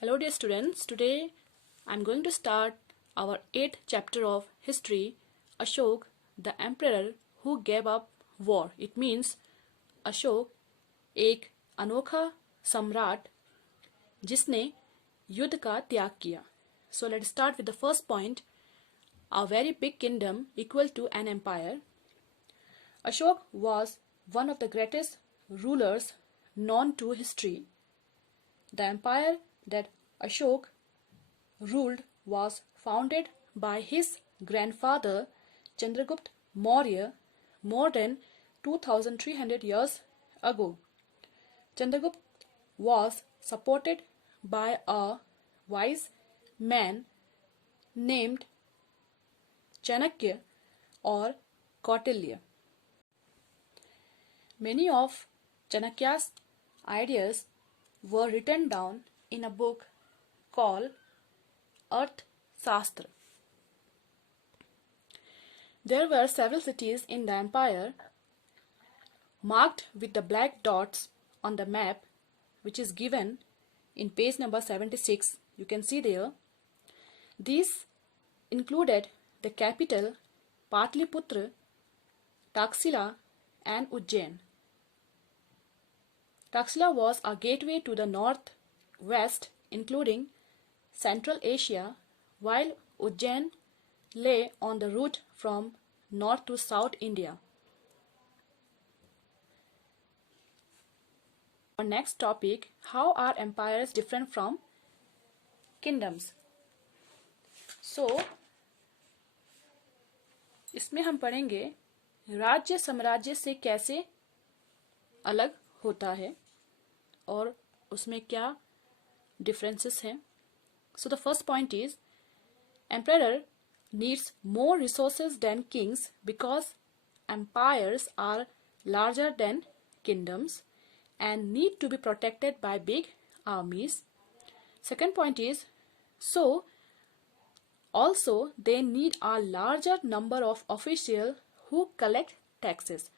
Hello dear students, today I am going to start our 8th chapter of history, Ashok, the emperor who gave up war. It means Ashok एक अनोखा सम्राट जिसने युद्ध का त्याग किया. So let's start with the first point. A very big kingdom equal to an empire. Ashok was one of the greatest rulers known to history. The empire that Ashok ruled was founded by his grandfather Chandragupta Maurya more than 2300 years ago. Chandragupta was supported by a wise man named Chanakya or Kautilya. Many of Chanakya's ideas were written down in a book called Arthashastra. There were several cities in the empire marked with the black dots on the map, which is given in page number 76. You can see there. These included the capital Patliputra, Taxila and Ujjain. Taxila was a gateway to the northwest, including Central Asia, while Ujjain lay on the route from north to south India. Our next topic, how are empires different from kingdoms? So, इसमें हम पढ़ेंगे राज्य साम्राज्य से कैसे अलग होता है और उसमें क्या differences हैं. So the first point is emperor needs more resources than kings because empires are larger than kingdoms and need to be protected by big armies. Second point is so also they need a larger number of officials who collect taxes.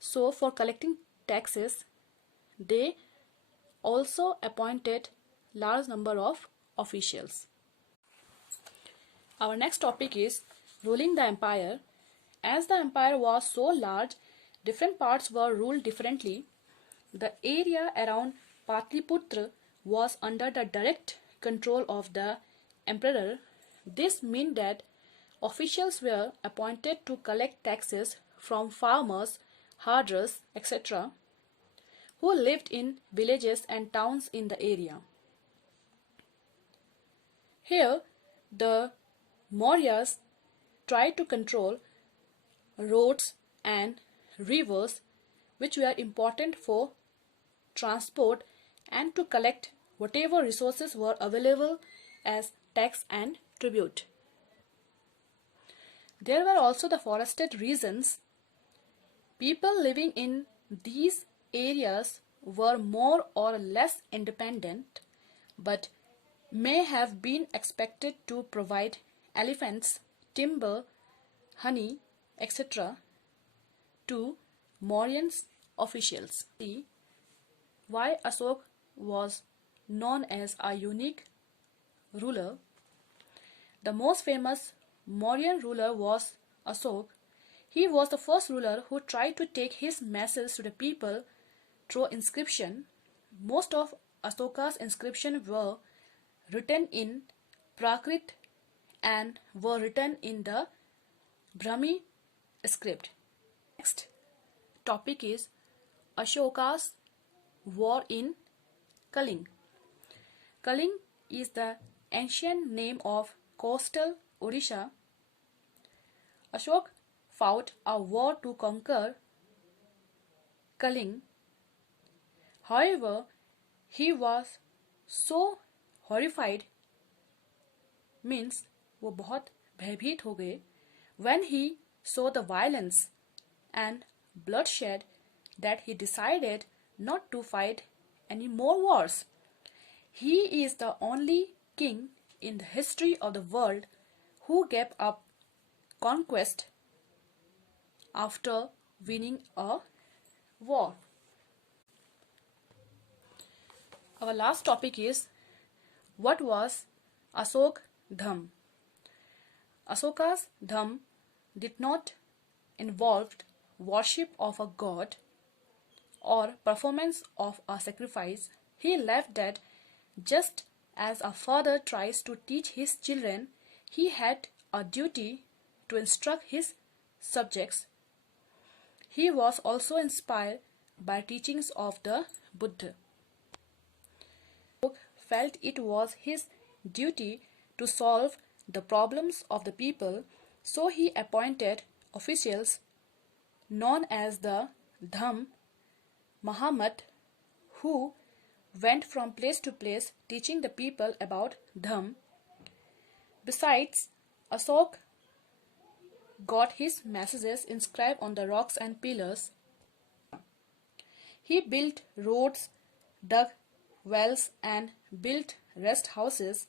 So for collecting taxes they also appointed large number of officials. Our next topic is ruling the empire. As the empire was so large, different parts were ruled differently. The area around Patliputra was under the direct control of the emperor. This meant that officials were appointed to collect taxes from farmers, herders, etc., who lived in villages and towns in the area. Here, the Mauryas tried to control roads and rivers, which were important for transport, and to collect whatever resources were available as tax and tribute. There were also the forested regions. People living in these areas were more or less independent, but may have been expected to provide elephants, timber, honey, etc. to Mauryan officials. See why Ashok was known as a unique ruler. The most famous Mauryan ruler was Ashok. He was the first ruler who tried to take his message to the people through inscription. Most of Ashoka's inscriptions were written in Prakrit and were written in the Brahmi script. Next topic is Ashoka's war in Kaling. Kaling is the ancient name of coastal Odisha. Ashok fought a war to conquer Kaling. However, he was so horrified, means वो बहुत भयभीत हो गए, when he saw the violence and bloodshed that he decided not to fight any more wars. He is the only king in the history of the world who gave up conquest after winning a war. Our last topic is What was Asok Dham? Asoka's Dham did not involve worship of a god or performance of a sacrifice. He left that just as a father tries to teach his children, he had a duty to instruct his subjects. He was also inspired by teachings of the Buddha. He felt it was his duty to solve the problems of the people, so he appointed officials known as the Dham Muhammad, who went from place to place teaching the people about Dham. Besides, Asok got his messages inscribed on the rocks and pillars. He built roads, dug wells, and built rest houses.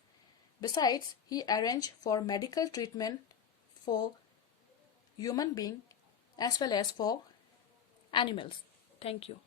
Besides, he arranged for medical treatment for human beings as well as for animals. Thank you.